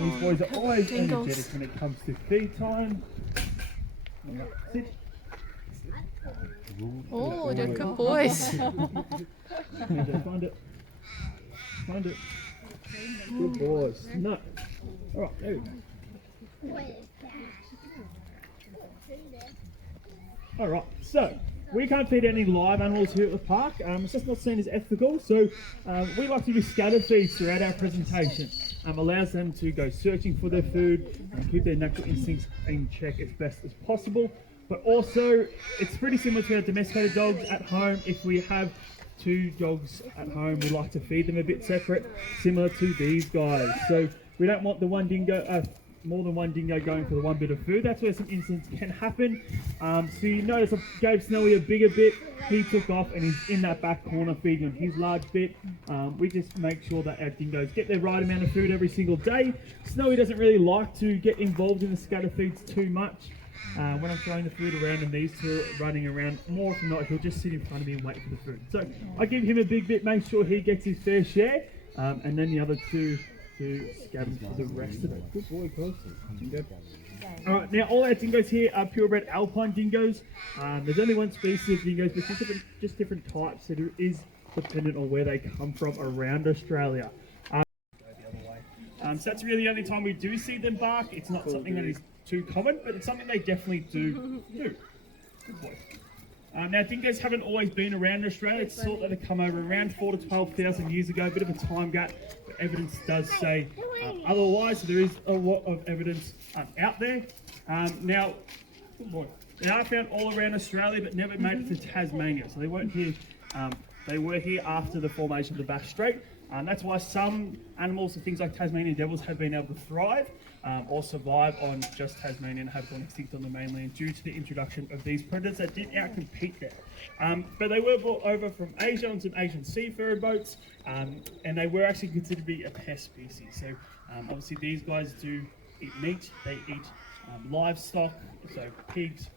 These boys are always energetic when it comes to feed time. Sit. Oh, they're good boys. Find it. Find it. Good boys. No. Alright, there we go. Alright, so we can't feed any live animals here at the park. It's just not seen as ethical, so we like to do scatter feeds throughout our presentation. Allows them to go searching for their food and keep their natural instincts in check as best as possible. But also, it's pretty similar to our domesticated dogs at home. If we have two dogs at home, we like to feed them a bit separate, similar to these guys. So we don't want the one dingo, more than one dingo going for the one bit of food. That's where some incidents can happen. So you notice I gave Snowy a bigger bit. He took off and he's in that back corner feeding on his large bit. We just make sure that our dingoes get their right amount of food every single day. Snowy doesn't really like to get involved in the scatter feeds too much. When I'm throwing the food around and these two are running around, more often than not, he'll just sit in front of me and wait for the food. So I give him a big bit, make sure he gets his fair share, and then the other two to scatter for the rest of it. Good boy, Cos. Alright, now all our dingoes here are purebred alpine dingoes. There's only one species of dingoes, but just different types, so it is dependent on where they come from around Australia. So that's really the only time we do see them bark. It's not something that is too common, but it's something they definitely do. Good boy. Now, dingoes haven't always been around in Australia. It's thought that they come over around 4,000 to 12,000 years ago. A bit of a time gap, but evidence does say otherwise. So there is a lot of evidence out there. Now, good boy. They are found all around Australia, but never made it to Tasmania. So they weren't here. They were here after the formation of the Bass Strait. That's why some animals, things like Tasmanian devils, have been able to thrive or survive on just Tasmania and have gone extinct on the mainland due to the introduction of these predators that did outcompete there. But they were brought over from Asia on some Asian seafarer boats, and they were actually considered to be a pest species. So obviously these guys do eat meat, they eat livestock, so pigs,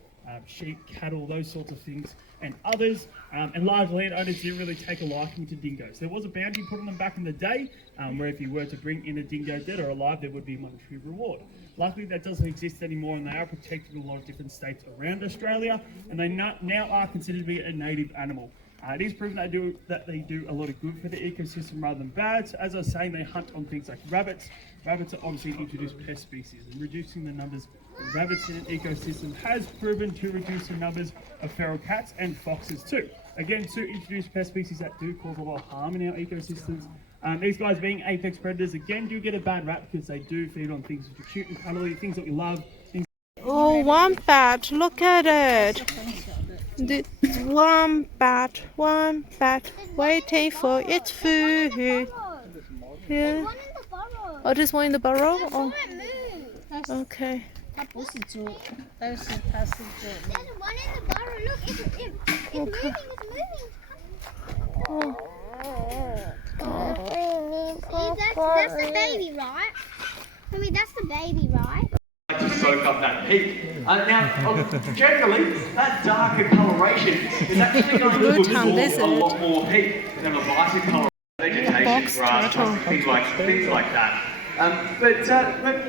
sheep, cattle, those sorts of things, and others, and large landowners didn't really take a liking to dingoes. There was a bounty put on them back in the day, where if you were to bring in a dingo dead or alive, there would be a monetary reward. Luckily, that doesn't exist anymore, and they are protected in a lot of different states around Australia, and they now are considered to be a native animal. It is proven that they do a lot of good for the ecosystem rather than bad. So as I was saying, they hunt on things like rabbits. Rabbits are obviously an introduced pest species, and reducing the numbers of rabbits in an ecosystem has proven to reduce the numbers of feral cats and foxes too. Again, two introduced pest species that do cause a lot of harm in our ecosystems. These guys, being apex predators, again do get a bad rap because they do feed on things which are cute and cuddly, things that we love. Oh, wombat, look at it. The wombat waiting for its food. Yeah. Oh, there's one in the burrow? Oh, okay. 它不是猪，但是它是猪。There's one in the burrow. Look, it's moving. It's moving. Oh. That's the baby, right? I mean, that's the baby, right? To soak up that heat. Now, generally, that darker coloration is actually going to absorb a lot more heat than a lighter colour. Vegetation, grass, things like that. But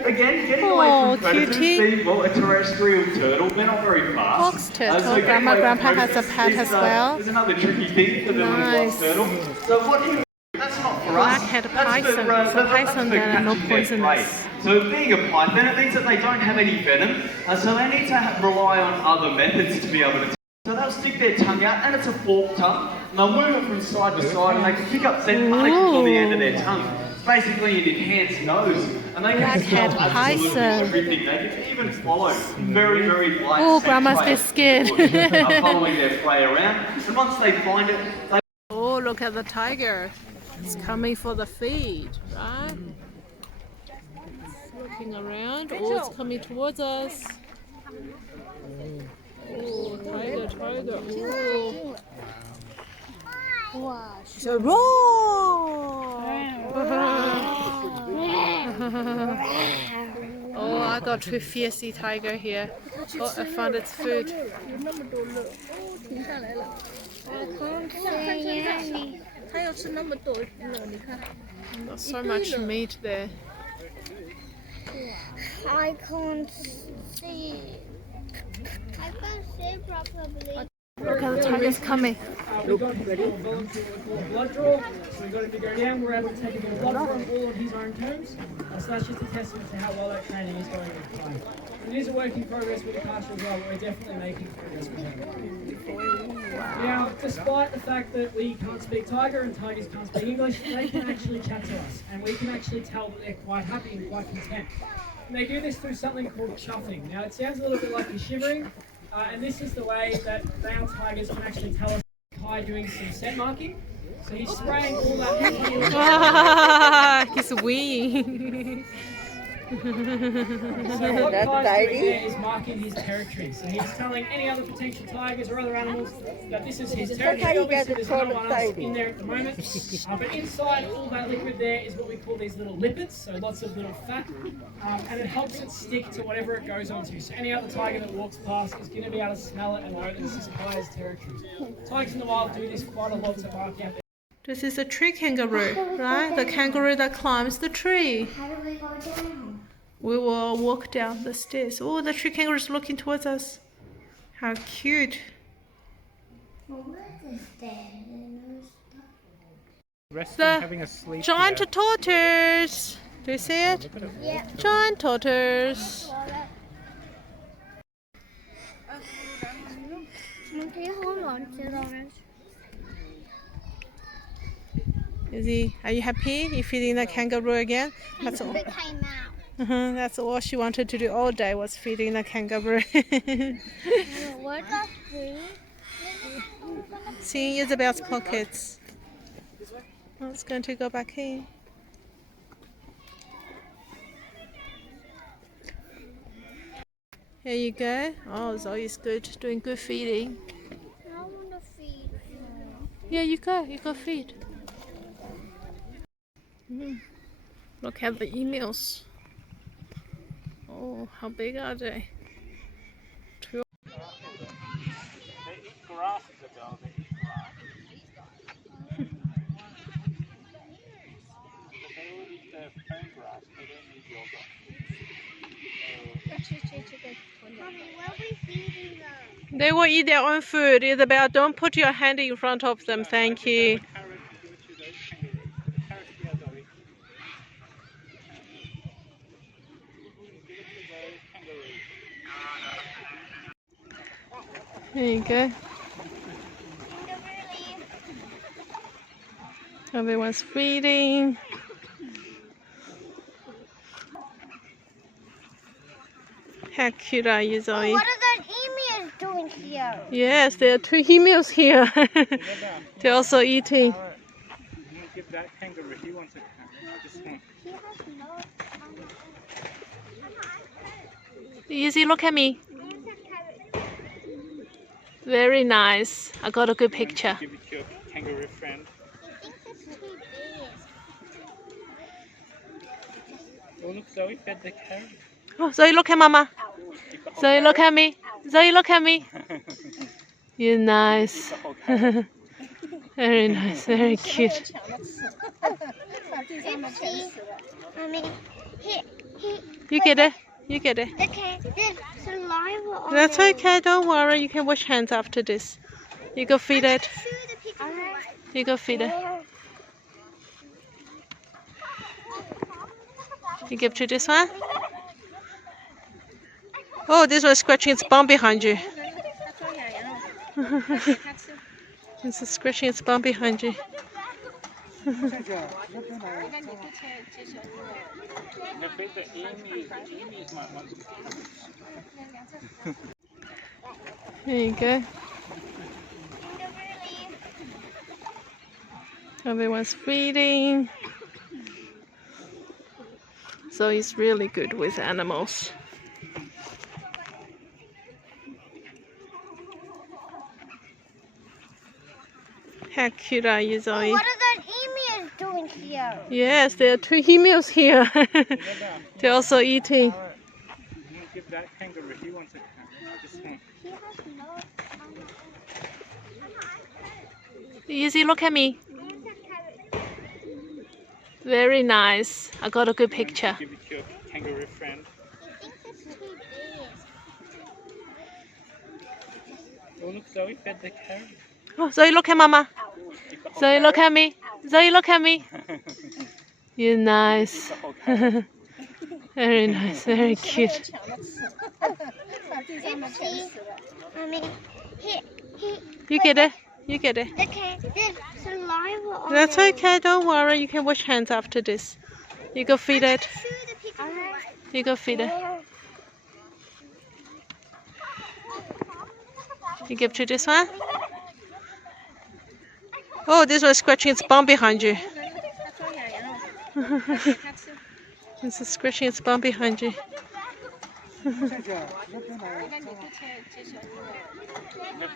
again, getting away from predators, being a terrestrial turtle, they're not very fast. Fox turtle. Grandpa has a pet as well. There's another tricky thing for the little fox turtle. So what do you? That's not for us. Black-headed python. So python that are not poisonous. So being a python, it means that they don't have any venom, so they need to rely on other methods to be able to. So they'll stick their tongue out, and it's a forked tongue, and they'll move it from side to side, and they can pick up scent particles on the end of their tongue. It's basically an enhanced nose, and they can smell absolutely everything. They can even follow very, very light. Oh, Grandma's a bit scared. Following their prey around, and once they find it, they. Oh, look at the tiger. It's coming for the feed, right? It's looking around. Oh, it's coming towards us. Oh, tiger. Oh. It's a roar! Oh, I got two fiercey tiger here. Oh, I found its food. There's so much meat there. I can't see. I can't see properly. Look at the tigers coming. We got his little voluntary what we call a blood draw. So we got him to go down. We're able to take a bit of blood from all on his own terms. So that's just a testament to how well that training is going with time. It is a work in progress with the pasture as well, but we're definitely making progress with him. Now, despite the fact that we can't speak tiger and tigers can't speak English, they can actually chat to us, and we can actually tell that they're quite happy and quite content. And they do this through something called chuffing. Now, it sounds a little bit like you're shivering, and this is the way that male tigers can actually tell us Kai doing some scent marking. So he's spraying all that. He's weeing. So what Kai's doing there is marking his territory. So he's telling any other potential tigers or other animals that this is his territory. Obviously there's no one else in there at the moment. But inside all that liquid there is what we call these little lipids, so lots of little fat. And it helps it stick to whatever it goes onto. So any other tiger that walks past is going to be able to smell it and know that this is Kai's territory. Tigers in the wild do this quite a lot to mark out. This is a tree kangaroo, right? The kangaroo that climbs the tree. How do we go down? We will walk down the stairs. Oh, the tree kangaroo is looking towards us. How cute. What is there? Resting, having a sleep. Giant here. tortoise. Do you see it? Yeah. Giant tortoise. Can you hold on to those? Are you happy? You feeding the kangaroo again? That's all. It came out. That's all she wanted to do all day was feeding the kangaroo. What the food? See Isabel's pockets. Oh, it's going to go back in. Here you go. Oh, Zoe's good, doing good feeding. I want to feed her. Yeah, you go feed. Look at the emails. Oh, how big are they? They eat grass, Isabel. They eat grass. They all eat their own grass. They don't eat yogurt. Mommy, where are we feeding them? They will eat their own food. Isabel, don't put your hand in front of them. Thank you. Carrot, give it to those kangaroos. Carrot, yeah, Zoe. Give it to those kangaroos. There you go. Everyone's feeding. How cute are you, Zoe? What are those emus doing here? Yes, there are two emus here. They're also eating. Carrot. You give that kangaroo. He wants a carrot. This one. He has no. Easy, look at me. Very nice. I got a good picture. Give it to your kangaroo friend. I think it's too big. Oh, look, Zoe fed the carrot. Oh, Zoe, look at Mama. Zoe, look at me. Zoe, look at me. You're nice. Very nice, very cute. Mommy, You get it. You get it. okay, there's saliva on That's it. okay. Don't worry. You can wash hands after this. You go feed it. Show the picture. You go feed it. You give to this one. Oh, this one's scratching its bum behind you. This is scratching its bum behind you. They feed the emus. The emus might want to. There you go. Everyone's feeding. So he's really good with animals. How cute are you, Zoe? What are those emus doing here? Yes, there are two emus here. They're also eating. Carrot. You give that kangaroo. He wants a carrot. This one. He has no. Easy, look at me. Very nice. I got a good picture. Give it to your kangaroo friend. Oh, look, Zoe fed the carrot. Oh, Zoe, look at Mama. Zoe, look at me. Zoe, look at me. You're nice. Very nice. Very cute. You get it. You get it. Okay, there's saliva on That's it. okay. Don't worry. You can wash hands after this. You go feed it. You go feed it. You give to this one. Oh, this was scratching its bum behind you. This is scratching its bum behind you. Now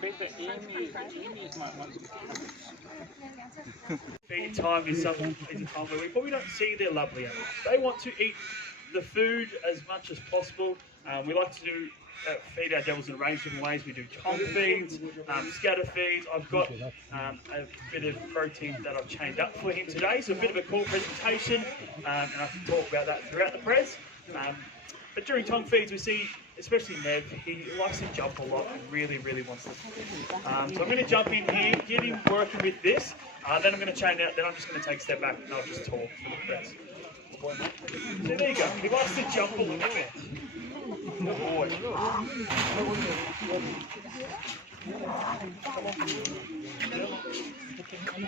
feed the emu. The emus might want to. Feeding time is a time where we probably don't see their lovely animals. They want to eat the food as much as possible. We like to do feed our devils in a range of different ways. We do tongue feeds, scatter feeds. I've got a bit of protein that I've chained up for him today, so a bit of a cool presentation, and I can talk about that throughout the press. But during tongue feeds, we see, especially Nev, he likes to jump a lot and really, really wants to. So I'm going to jump in here, get him working with this, then I'm going to chain out, then I'm just going to take a step back and I'll just talk for the press. So there you go, he likes to jump a little bit. Good boy.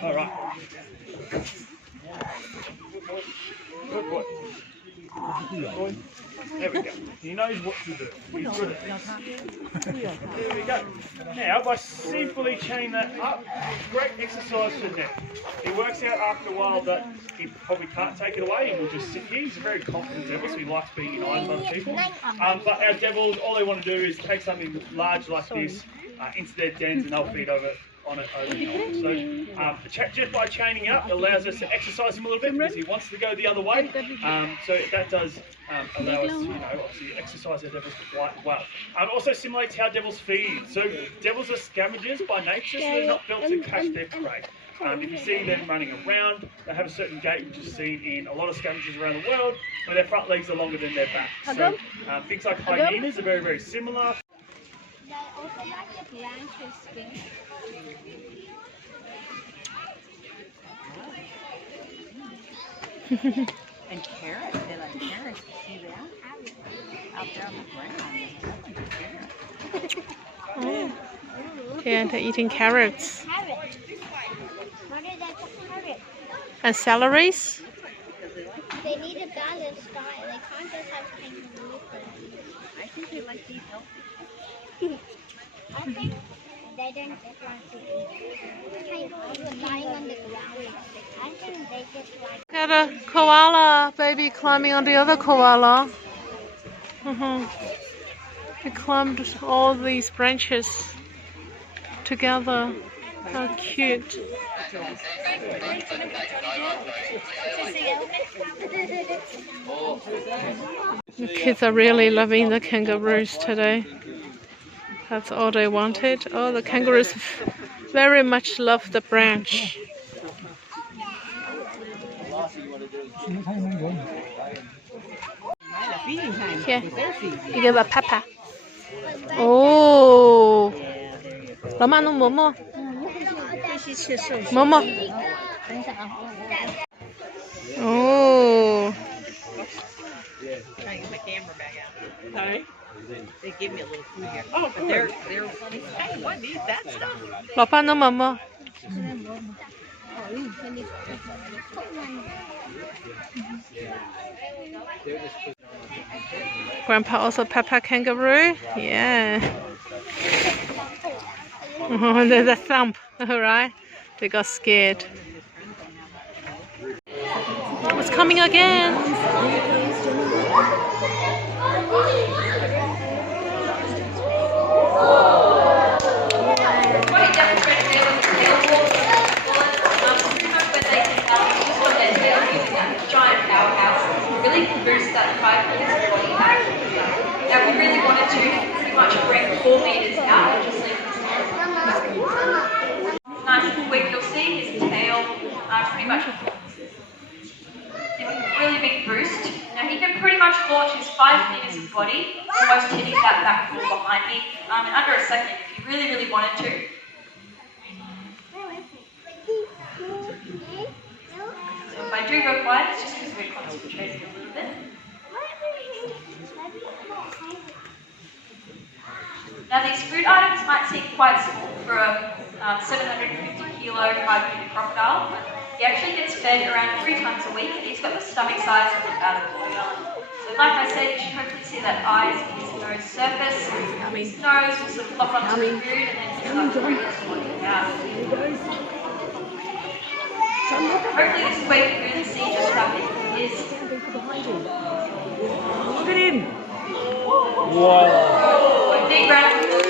All right. Good boy. There we go. He knows what to do. He's good at this. There we go. Now, by simply chaining that up, great exercise for Nick. He works out after a while that he probably can't take it away and will just sit here. He's a very confident devil, so he likes being in eyes of other people. But our devils, all they want to do is take something large like this into their dens and they'll feed on it overnight. So just by chaining up, it allows us to exercise him a little bit because he wants to go the other way. So that does allow us to, obviously exercise our devils quite well. It also simulates how devils feed. So devils are scavengers by nature, so they're not built to catch their prey. If you see them running around, they have a certain gait which is seen in a lot of scavengers around the world, where their front legs are longer than their back. So things like hyenas are very, very similar. They also like the branches thing. And carrots, they like carrots. See that? Out there on the ground. Yeah, they're eating carrots. Carrot. What is that carrot? And celeries. They need a balanced diet. They can't just have kangaroo food. I think they like to eat healthy. I think they don't just want to eat. Kangaroos lying on the ground. I think they just like. Got a koala baby climbing on the other koala. They climbed all these branches together. How cute. The kids are really loving the kangaroos today. That's all they wanted. Oh, the kangaroos very much love the branch. Feeding time. Here, They're feeding. you give a papa. Oh, 老妈弄馍馍，馍馍。Oh, Trying to get my camera back out. Sorry? They give me a little food here. Oh, But they're hey, what needs that stuff? 老爸弄馍馍。 Grandpa also pet a kangaroo. Yeah. Oh, there's a thump. Alright. They got scared. It's coming again. Giant powerhouse, really boost that 5 meters body back. Now we really wanted to pretty much bring 4 meters out and just leave this nice and quick. You'll see his tail pretty much pretty much launch his 5 meters of body, almost hitting that back wall behind me in under a second if you really, really wanted to. So if I do go quiet, it's just because we're concentrating a little bit. Now these food items might seem quite small for a 750 kilo 5-meter crocodile, but he actually gets fed around 3 times a week and he's got the stomach size of about a watermelon. So like I said, you should hopefully see that eyes and his nose surface. His nose will sort of flop onto the food and then he'll start to bring it out. Hopefully this way you can really see just how big he is. Look at him! Whoa! A big round of applause.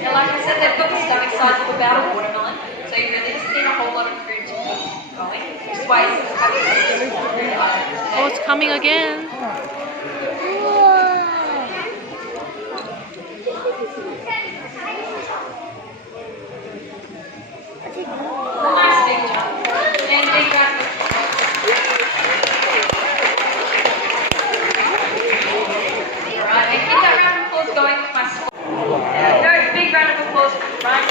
Now, like I said, they've got the stomach size of about a watermelon, so you really just need a whole lot of food to keep going. Just why it's having these food items today. Oh, it's coming again. Nice big jump. And big round of Alright, and keep that round of applause going with my squad. There we go, big round of applause for Ryan.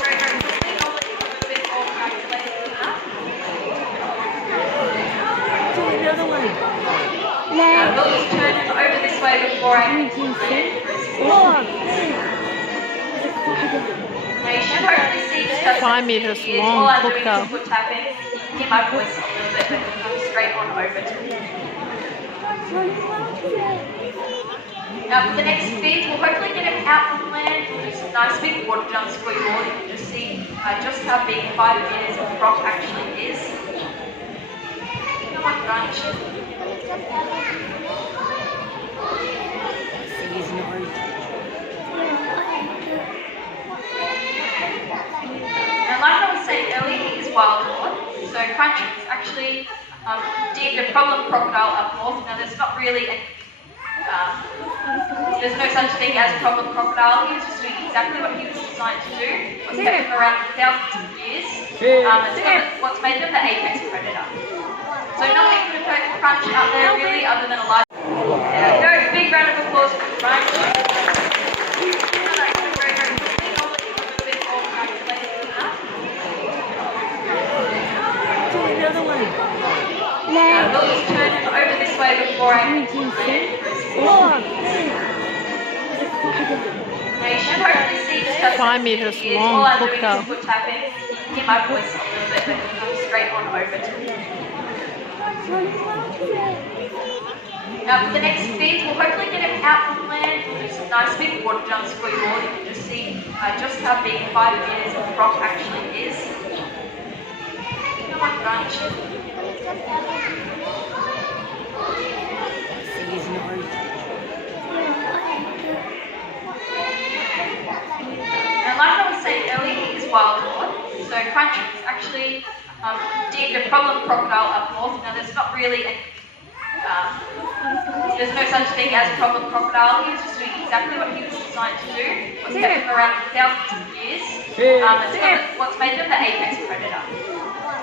Very, very quickly, normally a little bit more calculated than that. Do another one. We'll just turn him over this way before I land. Now you should hopefully see just how 5 meters he is. long All I'm doing crocodile. is foot tapping. You can hear my voice a little bit, but it comes straight on over to me. Now for the next speed, we'll hopefully get him out from land. We'll do some nice big water jumps for you all. You can just see just how big 5 meters of rock actually is. Come on, Crunch. See his nose. Now, like I was saying earlier, he is wild caught. So Crunch is actually deemed a problem crocodile up north. Now, there's not really there's no such thing as problem crocodile. He was just doing exactly what he was designed to do. What's kept him around for thousands of years. It's what's made them the apex predator. So nothing could hurt Crunch out there really, other than a large. There we go. Big round of applause for Crunch. Very, very quickly, normally a little bit more calculated than that. Do another one. We'll just turn him over this way before I land. Now you should hopefully see just how 5 meters he is. long All I'm doing crocodile. is foot tapping. You can hear my voice a little bit, but it comes straight on over to me. Now for the next speed, we'll hopefully get him out from land. We'll do some nice big water jumps for you all. You can just see just how big 5 meters of rock actually is. Come on, Crunch. See his nose. Now, like I was saying earlier, he is wild caught. So Crunch is actually deemed a problem crocodile up north. Now, there's not really there's no such thing as problem crocodile. He was just doing exactly what he was designed to do. What's kept him around for thousands of years. It's what's made them the apex predator.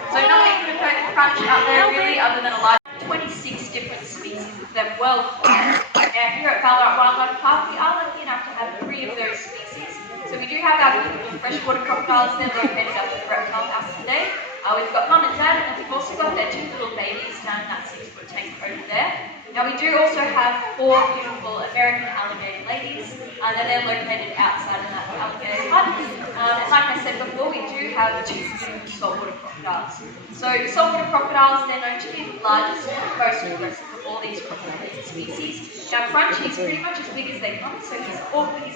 So nothing could hurt Crunch out there really, other than a large 26 different species of them worldwide. Now here at Ballarat Wildlife Park, we are lucky enough to have 3 of those species. So we do have our beautiful freshwater crocodiles. They're located up at the reptile house today. We've got Mum and Dad, and we've also got their 2 little babies down in that 6-foot tank over there. Now we do also have 4 beautiful American alligator ladies, and they're located outside of that alligator hut. And like I said before, we do have 2 beautiful saltwater crocodiles. So saltwater crocodiles, they're known to be the largest and most aggressive of all these crocodile species. Now Crunch, he's pretty much as big as they come, so he's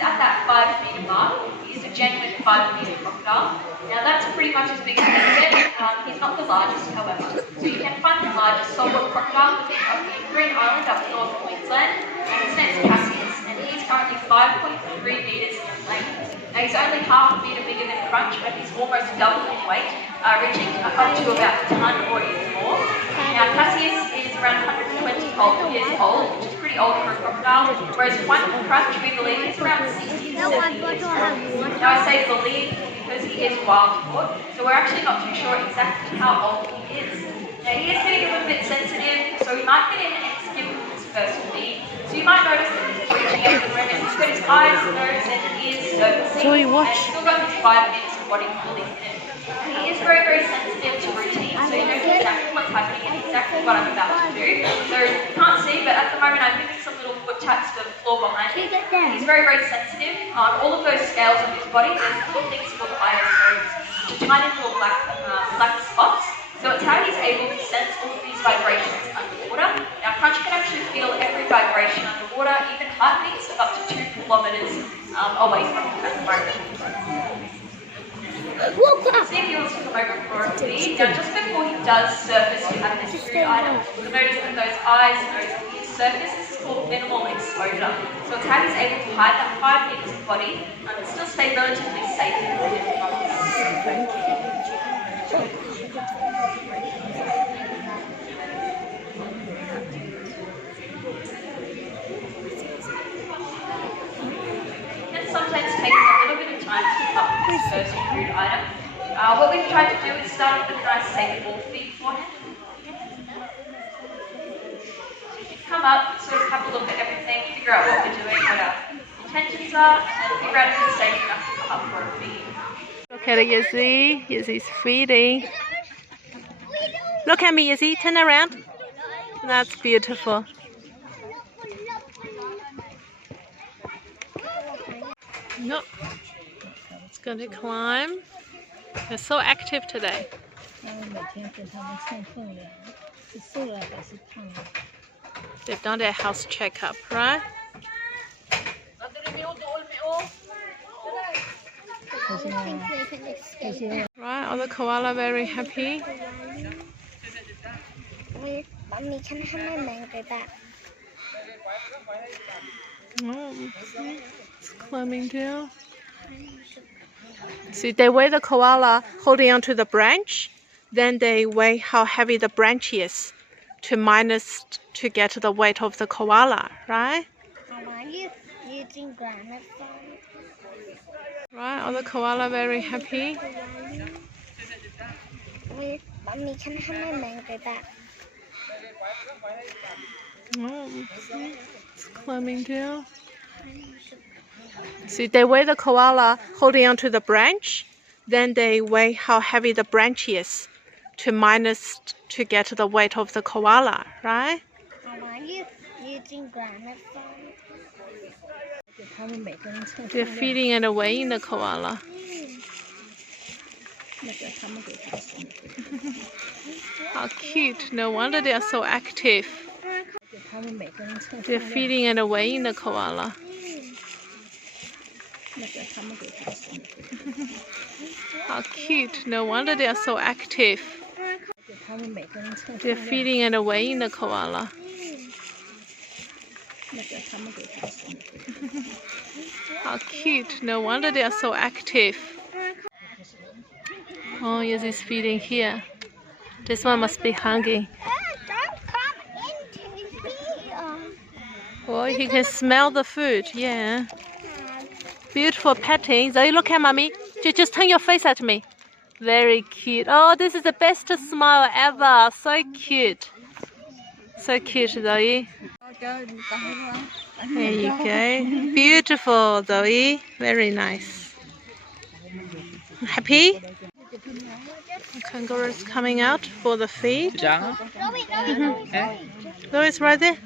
at that 5-meter mark. He's a genuine 5-meter crocodile. Now that's pretty much as big as they get. He's not the largest, however. So you can find the largest saltwater crocodile within Green Island up north Queensland. And his name's Cassius, and he's currently 5.3 metres in length. Now he's only half a metre bigger than Crunch, but he's almost double in weight, reaching up to about a ton or even more. Now Cassius is around 120 years old, which is pretty pretty old for a crocodile, whereas one crunch we believe is around 60 to 70 years old. Now I say believe because he is wild caught, so we're actually not too sure exactly how old he is. Now he is getting a little bit sensitive, so we might get in and skip his first feed. So you might notice that he's reaching out at the moment. He's got his eyes, nose and ears surfacing, So he and watch. he's still got his 5 minutes of body cooling in. He is very, very sensitive to routine, so he knows exactly what's happening and exactly what I'm about to do. So you can't see, but at the moment I'm giving some little foot taps to the floor behind him. He's very, very sensitive. On all of those scales on his body, there's little things called irisodes, which are tiny little black spots. So it's how he's able to sense all of these vibrations underwater. Now Crunch can actually feel every vibration underwater, even heartbeats of up to 2 kilometers away from him at the moment. See if he wants to come over for a feed. Now just before he does surface to have this food item, you'll notice that those eyes, nose and ears surface. This is called minimal exposure. So it's how he's able to hide that 5 meters of body and still stay relatively safe in the environment. Sometimes takes a little bit of time to come up with this first food item. What we've tried to do is start off with a nice safe ball feed for him. So you can come up, sort of have a look at everything, figure out what we're doing, what our intentions are, and figure out if it's safe enough to come up for a feed. Look at Izzy. Izzy's feeding. Look at me, Izzy. Turn around. That's beautiful. Nope. It's going to climb. They're so active today. They've done their house checkup, right? Right, all the koala very happy. Mommy, can I have my mango back? Oh, it's climbing down. See, they weigh the koala holding onto the branch, then they weigh how heavy the branch is to get the weight of the koala, right? Are you using granite foam? Right, all the koala very happy. Mommy, can I have my mango back? Oh, it's climbing down. See, they weigh the koala holding onto the branch, then they weigh how heavy the branch is to get the weight of the koala, right? Are you using granite foam? They're feeding and weighing the koala. How cute. No wonder they are so active. They're feeding and weighing the koala. How cute. No wonder they are so active. They're feeding and weighing the koala. How cute. No wonder they are so active. Oh, yes, he's feeding here. This one must be hungry. Don't come into here. Oh, he can smell the food. Yeah. Beautiful petting. Zoe, look at mommy. Just turn your face at me. Very cute. Oh, this is the best smile ever. So cute. So cute, Zoe. There you go. Beautiful, Zoe. Very nice. Happy? The kangaroo's coming out for the feed. Zoe's right there.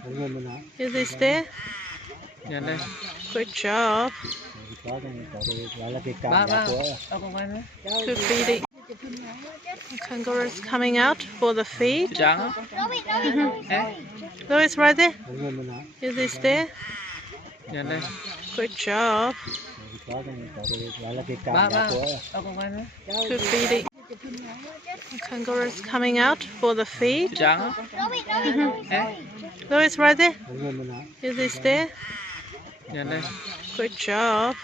Is this there? Good job. Good feeding. The kangaroo's coming out for the feed. Zoe's right there. Is this there? Good job. Good feeding. The kangaroo's coming out for the feed. Zoe's right there. Is this there? Good job.